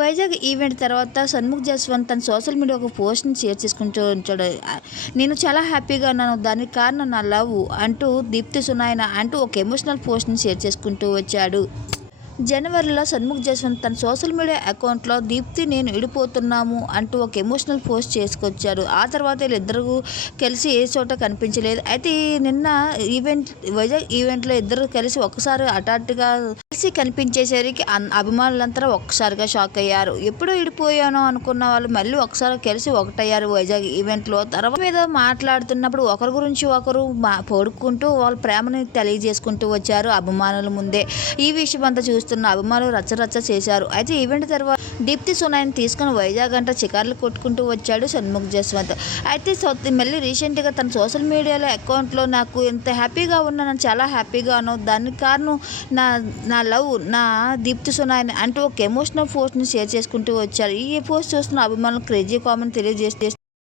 Vizag event తర్వాత సన్ముఖ్ జస్వంత్ తన social media ఒక పోస్ట్ని షేర్ చేసుకుంటూ ఉంచాడు నేను చాలా హ్యాపీగా ఉన్నాను. దానికి కారణం నా లవ్ అంటూ దీప్తి సునాయన అంటూ ఒక ఎమోషనల్ పోస్ట్ని షేర్ చేసుకుంటూ వచ్చాడు. జనవరిలో సన్ముఖ్ జస్వంత్ తన సోషల్ మీడియా అకౌంట్లో దీప్తి నేను విడిపోతున్నాము అంటూ ఒక ఎమోషనల్ పోస్ట్ చేసుకొచ్చారు ఆ తర్వాత వీళ్ళిద్దరూ కలిసి ఏ చోట కనిపించలేదు. అయితే నిన్న ఈవెంట్ వైజాగ్ ఈవెంట్లో ఇద్దరు కలిసి ఒకసారి హఠాత్తుగా కలిసి కనిపించేసరికి అన్- అభిమానులంతా ఒక్కసారిగా షాక్ అయ్యారు. ఎప్పుడు విడిపోయానో అనుకున్న వాళ్ళు మళ్ళీ ఒకసారి కలిసి ఒకటయ్యారు వైజాగ్ ఈవెంట్లో. తర్వాత మీద మాట్లాడుతున్నప్పుడు ఒకరి గురించి ఒకరు మా వాళ్ళ ప్రేమని తెలియజేసుకుంటూ వచ్చారు అభిమానుల ముందే. ఈ విషయం అంతా చూస్తున్న అభిమానులు రచ్చరచ్చ చేశారు. అయితే ఈవెంట్ తర్వాత దీప్తి సునాయిని తీసుకుని వైజాగ్ అంట చికార్లు కొట్టుకుంటూ వచ్చాడు షణ్ముఖ్ జస్వంత్. అయితే మళ్ళీ రీసెంట్గా తన సోషల్ మీడియాలో అకౌంట్లో నాకు ఎంత హ్యాపీగా ఉన్నాను చాలా హ్యాపీగాను దానికి కారణం నా నా లవ్ నా దీప్తి సునాయిని అంటూ ఒక ఎమోషనల్ పోస్ట్ని షేర్ చేసుకుంటూ వచ్చారు. ఈ పోస్ట్ చూస్తున్న అభిమానులు క్రేజీ కామెంట్ తెలియజేస్తే